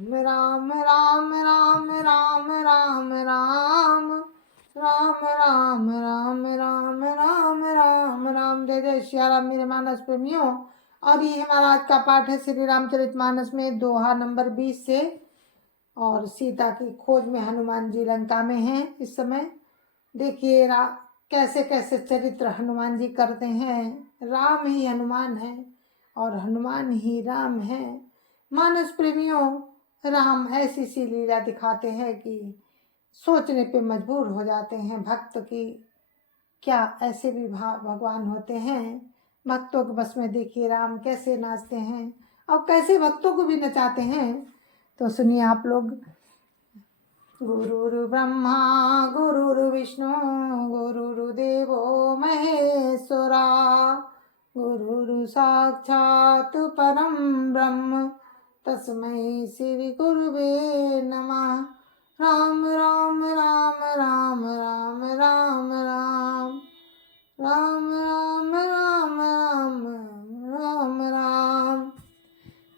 राम राम राम राम राम राम राम राम राम राम राम राम राम। जय जय श्री राम मेरे मानस प्रेमियों। और ये हमारा आज का पाठ है श्री रामचरितमानस में दोहा नंबर 20 से। और सीता की खोज में हनुमान जी लंका में हैं इस समय। देखिए कैसे कैसे चरित्र हनुमान जी करते हैं। राम ही हनुमान है और हनुमान ही राम है। मानस प्रेमियों, राम ऐसी सी लीला दिखाते हैं कि सोचने पे मजबूर हो जाते हैं भक्त की क्या ऐसे भी भगवान होते हैं। भक्तों के बस में देखिए राम कैसे नाचते हैं और कैसे भक्तों को भी नचाते हैं। तो सुनिए आप लोग। गुरुर् ब्रह्मा गुरुर्विष्णु गुरुर्देवो महेश्वरा गुरुर् साक्षात् परं ब्रह्म तस्मै श्री गुरुवे नमः। राम राम राम राम राम राम राम राम राम राम राम राम राम।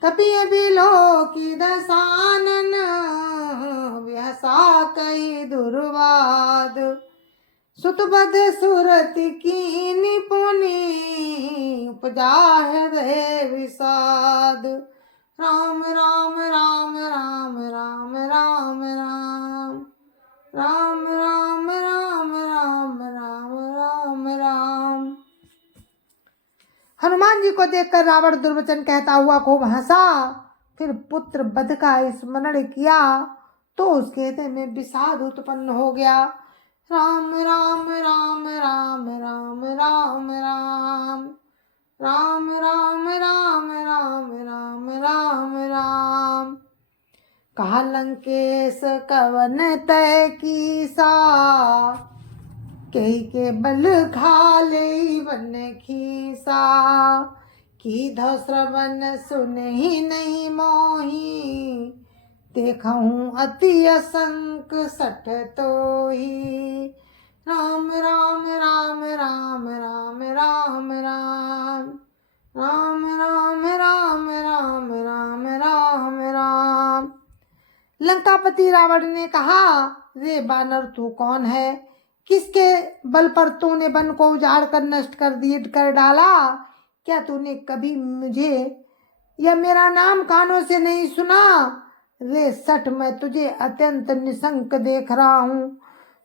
कपिय बिलो की दसानन व्यसा कई दुर्वाद सुतबद सुरति की निपुणी उपजा हृदय विषाद। राम राम राम राम राम राम राम राम राम राम राम राम राम राम। हनुमान जी को देखकर रावण दुर्वचन कहता हुआ खूब हंसा। फिर पुत्र वध का स्मरण किया तो उसके हृदय में विषाद उत्पन्न हो गया। राम राम राम राम राम राम राम राम राम राम राम राम राम राम। कहा लंकेश कवन तय कीसा कही के बल खाले वन खीसा की धो श्रवण सुने ही नहीं मोही देखूं अति असंक सठ तो ही। राम राम राम राम राम राम राम राम राम राम राम राम राम राम। लंकापति रावण ने कहा, रे बानर तू कौन है? किसके बल पर तूने वन को उजाड़ कर नष्ट कर डाला? क्या तूने कभी मुझे या मेरा नाम कानों से नहीं सुना? रे सठ मैं तुझे अत्यंत निशंक देख रहा हूँ।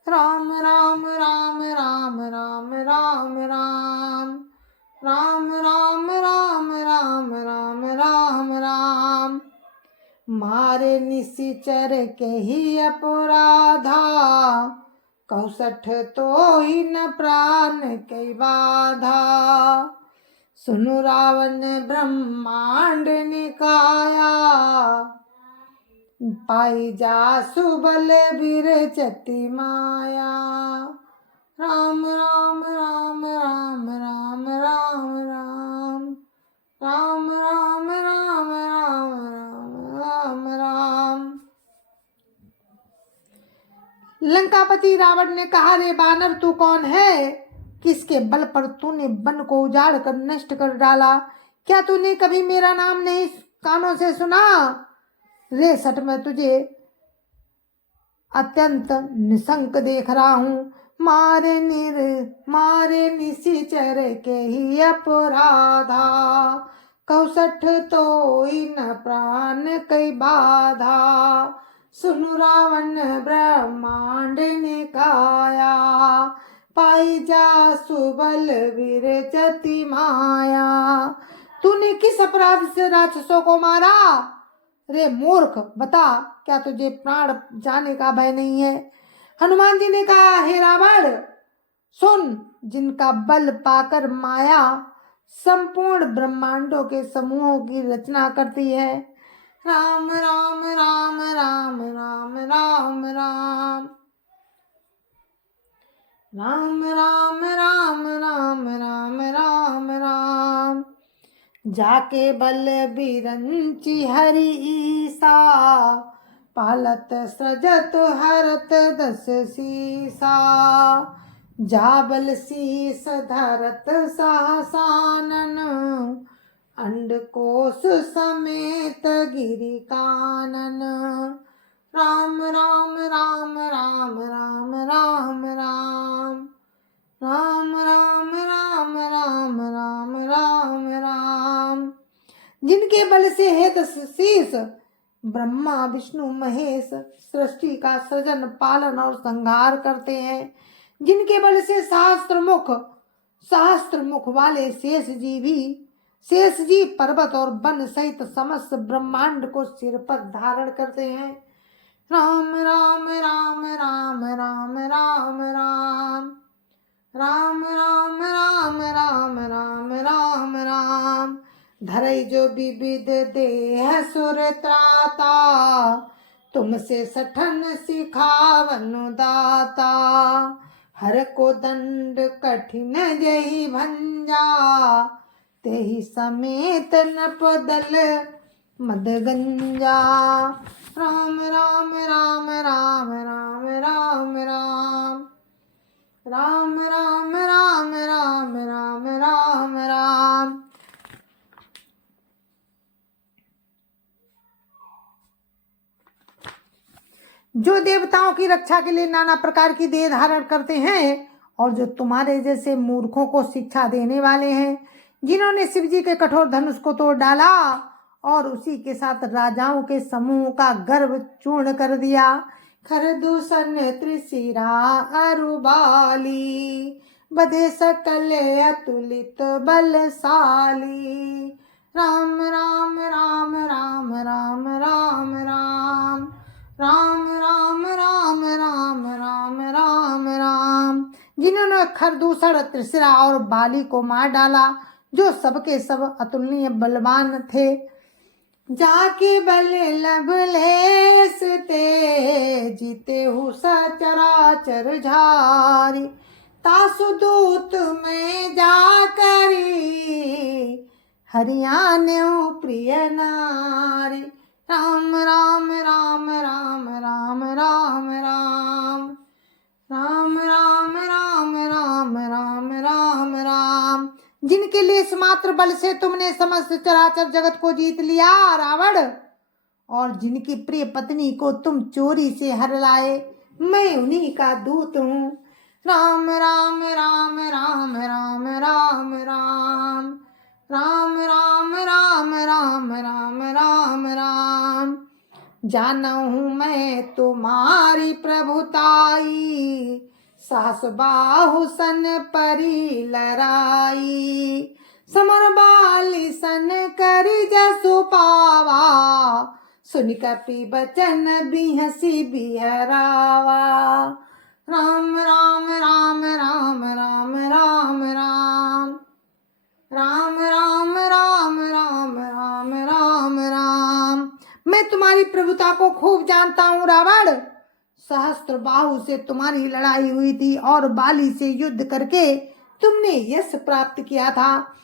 राम राम राम राम राम राम राम राम राम राम राम राम राम राम। मारे निशिचर के ही अपराधा कौसठ तो ही न प्राण के बाधा। सुनु रावण ब्रह्मांड निकाया पाई जा सुबल विरचति माया। राम राम राम राम राम राम राम राम राम राम राम राम राम राम। लंकापति रावण ने कहा, रे बानर तू कौन है? किसके बल पर तूने वन को उजाड़ कर नष्ट कर डाला? क्या तूने कभी मेरा नाम नहीं कानों से सुना? रे सठ मैं तुझे अत्यंत निशंक देख रहा हूँ। मारे निशिचर के ही अपराधा कौसठ तो ही न प्राण कई बाधा। सुनु रावण ब्रह्मांड निकाया पाई जा सुबल विरचति माया। तूने किस अपराध से राक्षसों को मारा? रे मूर्ख बता, क्या तुझे प्राण जाने का भय नहीं है? हनुमान जी ने कहा, हे रावण सुन, जिनका बल पाकर माया संपूर्ण ब्रह्मांडों के समूहों की रचना करती है। राम राम राम राम राम राम राम राम राम राम राम राम राम राम। जाके बल बिरंची हरि ईसा पालत सृजत हरत दस सीसा। जा बल शीस धरत सहसानन अंडकोश समेत गिरि कानन। राम राम राम राम राम राम राम राम राम राम राम राम राम राम। जिनके बल से है दस शीस, ब्रह्मा विष्णु महेश सृष्टि का सृजन पालन और संहार करते हैं। जिनके बल से सहस्त्र मुख वाले शेष जी पर्वत और वन सहित समस्त ब्रह्मांड को सिर पर धारण करते हैं। राम राम राम राम राम राम राम राम राम राम राम राम राम राम। धरई जो विविध देह सुर त्राता, तुमसे सठन सिखावन दाता। हर को दंड कठिन जही भंजा, तेहि समेत नपदल मदगंजा। राम राम राम राम राम राम राम राम राम राम राम राम राम राम। जो देवताओं की रक्षा के लिए नाना प्रकार की देह धारण करते हैं और जो तुम्हारे जैसे मूर्खों को शिक्षा देने वाले हैं, जिन्होंने शिव जी के कठोर धनुष को तोड़ डाला और उसी के साथ राजाओं के समूह का गर्व चूर्ण कर दिया। खरदूषण त्रिशिरा अरुबाली, बधे सकल अतुलित बलशाली। राम राम राम राम राम राम राम राम राम राम राम राम राम राम। जिन्होंने खरदूषण त्रिशिरा और बाली को मार डाला, जो सबके सब अतुलनीय बलवान थे। जाके बल लभलेस ते, जीते हु सचराचर झारी। तासु दूत में जा करी, हरियाणे प्रिय नारी। राम राम राम राम राम राम राम राम राम राम राम राम राम राम। जिनके लिए मात्र बल से तुमने समस्त चराचर जगत को जीत लिया रावण, और जिनकी प्रिय पत्नी को तुम चोरी से हर लाए, मैं उन्हीं का दूत हूँ। राम राम राम राम राम राम राम राम राम राम राम राम राम राम। जाना हूँ मैं तुम्हारी प्रभुताई, सास बाहु सन परी लराई। समर बाली सन करी जसु पावा, सुन कपि बचन बिहसी बिहरावा। राम राम राम राम राम राम राम राम राम राम राम राम राम राम। मैं तुम्हारी प्रभुता को खूब जानता हूँ रावण। सहस्त्र बाहु से तुम्हारी लड़ाई हुई थी और बाली से युद्ध करके तुमने यश प्राप्त किया था।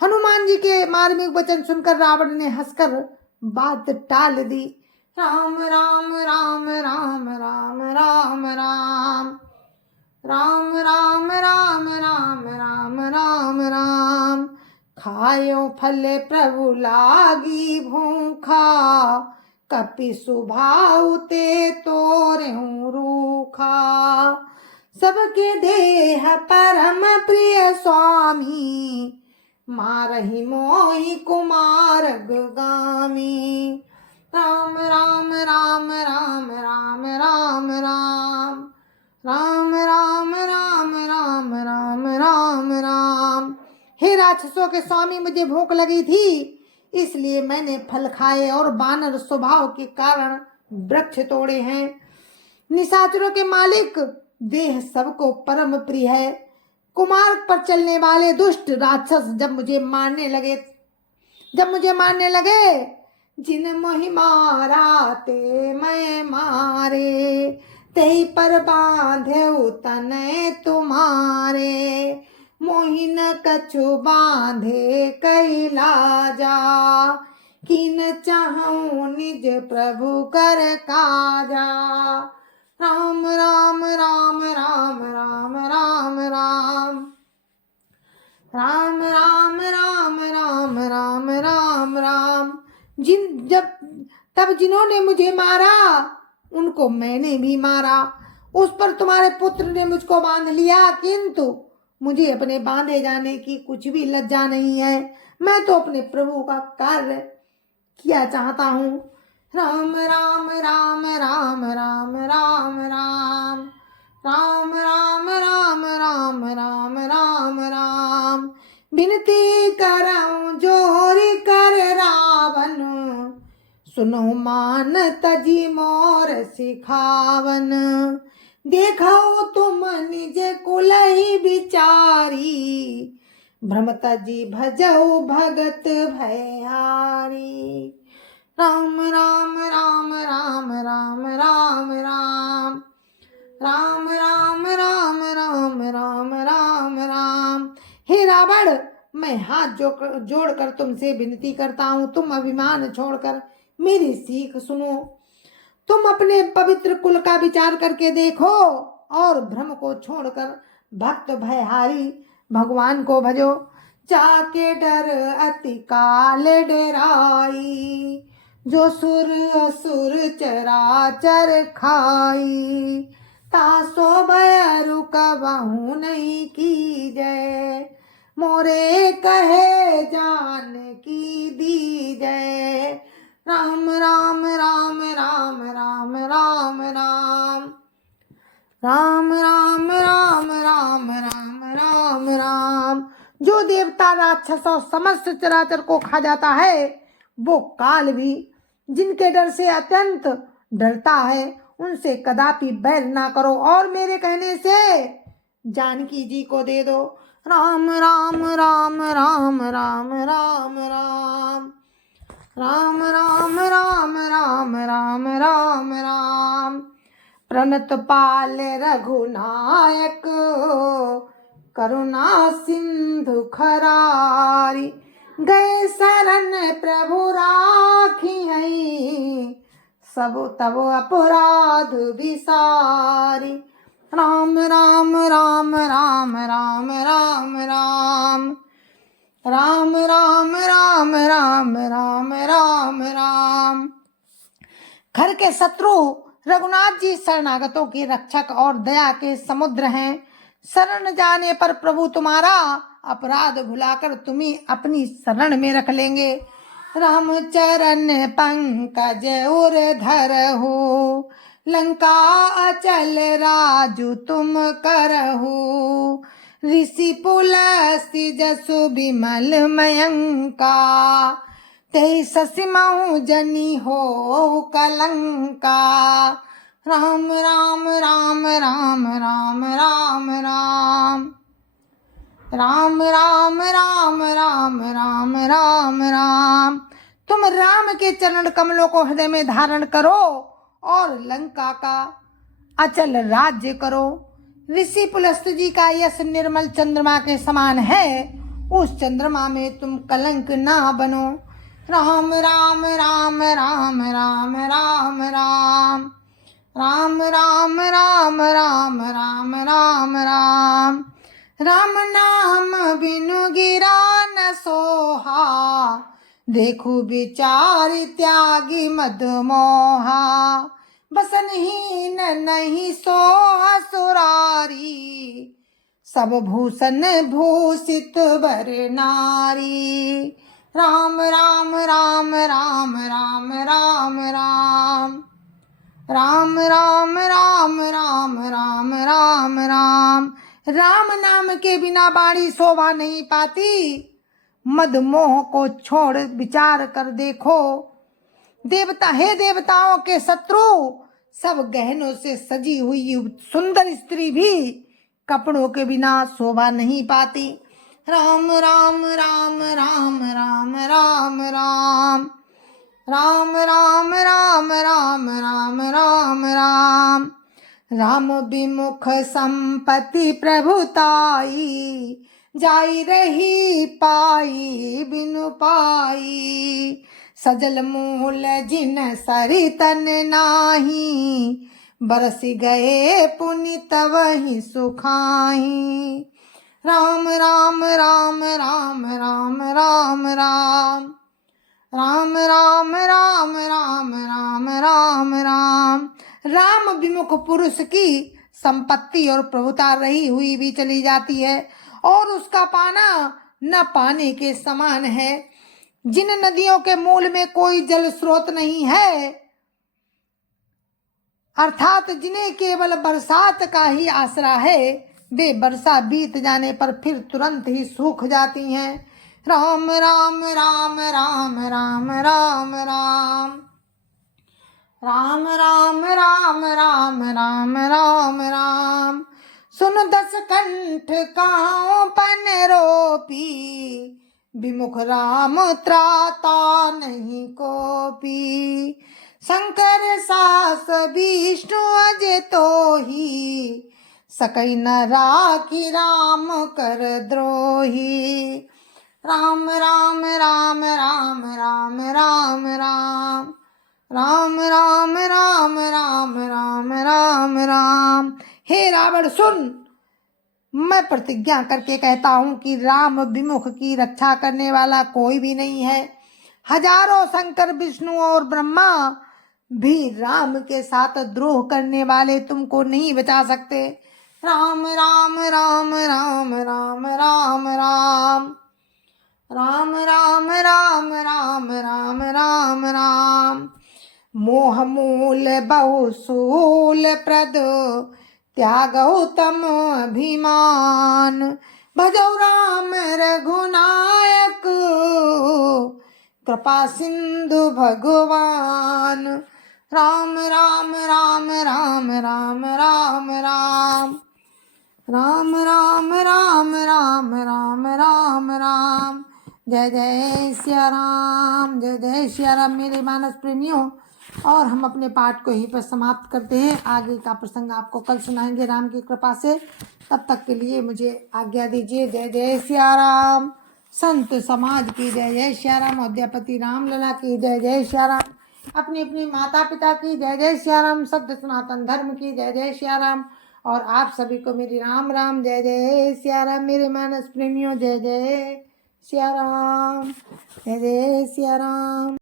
हनुमान जी के मार्मिक वचन सुनकर रावण ने हंसकर बात टाल दी। राम राम राम राम राम राम राम राम राम राम राम राम राम राम। खायो फल प्रभु लागी भूखा, कपि सुभाउ ते तोरेहु रूखा। सबके देह परम प्रिय स्वामी, मारहि मोहि कुमार गामी। राम राम राम राम राम राम राम राम राम राम राम राम राम राम। हे राक्षसों के स्वामी, मुझे भूख लगी थी, इसलिए मैंने फल खाए और बानर स्वभाव के कारण वृक्ष तोड़े हैं। निशाचरों के मालिक, देह सबको परम प्रिय है। कुमार्ग पर चलने वाले दुष्ट राक्षस जब मुझे मारने लगे, जिन मोहि मारा ते मैं मारे, तेहि पर बांधे तने तुम्हारे। मोहिन कछु बांधे कैलाजा, किन चाहूं निज प्रभु कर काजा। राम राम राम राम राम राम राम राम राम राम राम राम राम राम। तब जिन्होंने मुझे मारा उनको मैंने भी मारा। उस पर तुम्हारे पुत्र ने मुझको बांध लिया, किंतु मुझे अपने बांधे जाने की कुछ भी लज्जा नहीं है। मैं तो अपने प्रभु का कार्य किया चाहता हूँ। राम राम राम राम राम राम राम राम राम राम राम राम राम राम। विनती करऊं जोरी कर रावण, सुनो मान तजी मोर सिखावन। देखो तुम निज कुल ही विचारी, भ्रमत जी भजऊ भगत भयहारी। राम राम राम राम राम राम राम राम राम राम राम राम राम राम। हे रावण, मैं हाथ जोड़कर तुमसे विनती करता हूँ, तुम अभिमान छोड़कर मेरी सीख सुनो। तुम अपने पवित्र कुल का विचार करके देखो और भ्रम को छोड़कर भक्त भयहारी भगवान को भजो। जाके डर अति काल डराई, जो सुर असुर चराचर खाई। तासो भय रुकबहु नहीं की जय, मोरे कहे जान की दी जय। राम राम राम राम राम राम राम राम राम राम राम राम राम राम। जो देवता राक्षस और समस्त चराचर को खा जाता है, वो काल भी जिनके डर से अत्यंत डरता है, उनसे कदापि बैर ना करो और मेरे कहने से जानकी जी को दे दो। राम राम राम राम राम राम राम राम राम राम राम राम राम राम। प्रणत पाल रघुनायक, करुणा सिंधु खरारी। गए शरण प्रभु राखी हई, सब तब अपराध विसारी। राम राम राम राम राम राम राम राम राम राम राम राम राम राम। घर के शत्रु रघुनाथ जी शरणागतों के रक्षक और दया के समुद्र हैं। शरण जाने पर प्रभु तुम्हारा अपराध भुलाकर तुम्हें अपनी शरण में रख लेंगे। राम चरण पंकज उर धरहु, लंका अचल राजू तुम करहु। ऋषि पुलस्ति जसु विमल मयंका, ते ससिमहु जनी हो कलंका। राम राम राम राम राम राम राम राम राम राम राम राम राम राम। तुम राम के चरण कमलों को हृदय में धारण करो और लंका का अचल राज्य करो। ऋषि पुलस्त जी का यश निर्मल चंद्रमा के समान है, उस चंद्रमा में तुम कलंक ना बनो। राम राम राम राम राम राम राम राम राम राम राम राम राम राम। राम नाम बिनु गिरा न सोहा, देखू विचार त्यागी मधुमोहा। बसनहीन नहीं सोहा सुरारी, सब भूषण भूषित वर नारी। राम राम राम राम राम राम राम राम राम राम राम राम राम राम। राम नाम के बिना वाणी शोभा नहीं पाती। मद मोह को छोड़ विचार कर देखो। देवता हे देवताओं के शत्रु, सब गहनों से सजी हुई सुंदर स्त्री भी कपड़ों के बिना शोभा नहीं पाती। राम राम राम राम राम राम राम राम राम राम राम राम राम राम। राम विमुख संपत्ति प्रभुताई, जाई रही पाई बिनु पाई। सजल मूल जिन सरितन नाही, बरस गए पुनि तवहि सुखाही। राम राम राम राम राम राम राम राम राम राम राम राम राम राम। राम विमुख पुरुष की संपत्ति और प्रभुता रही हुई भी चली जाती है और उसका पाना न पाने के समान है। जिन नदियों के मूल में कोई जल स्रोत नहीं है, अर्थात जिन्हें केवल बरसात का ही आसरा है, वे वर्षा बीत जाने पर फिर तुरंत ही सूख जाती हैं। राम राम राम राम राम राम राम राम राम राम राम राम राम राम। सुन 10 कंठ काओ पन रोपी, विमुख राम त्राता नहीं कोपी। शंकर सास विष्णु अजय तो ही, सकई न राखी राम कर द्रोही। राम राम राम राम राम राम राम राम राम राम राम राम राम राम। हे रावण सुन, मैं प्रतिज्ञा करके कहता हूँ कि राम विमुख की रक्षा करने वाला कोई भी नहीं है। हजारों शंकर विष्णु और ब्रह्मा भी राम के साथ द्रोह करने वाले तुमको नहीं बचा सकते। राम राम राम राम राम राम राम राम राम राम राम राम राम राम। मोह मूल बहुसूल प्रद, त्यागौ तम अभिमान। भजौ राम रघुनायक, कृपा सिंधु भगवान। राम राम राम राम राम राम राम राम राम राम राम राम राम राम। जय जय सिया राम, जय जय सिया राम। मेरे मानस प्रेमियों, और हम अपने पाठ को यहीं पर समाप्त करते हैं। आगे का प्रसंग आपको कल सुनाएंगे राम की कृपा से। तब तक के लिए मुझे आज्ञा दीजिए। जय जय सिया राम। संत समाज की जय जय सिया राम। अध्यापति रामलला की जय जय सिया राम। अपने अपने माता पिता की जय जय सिया राम। शब्द सनातन धर्म की जय जय सिया राम। और आप सभी को मेरी राम राम जय जय सिया राम। मेरे मानस प्रेमियों, जय जय सिया राम, जय जय सिया राम।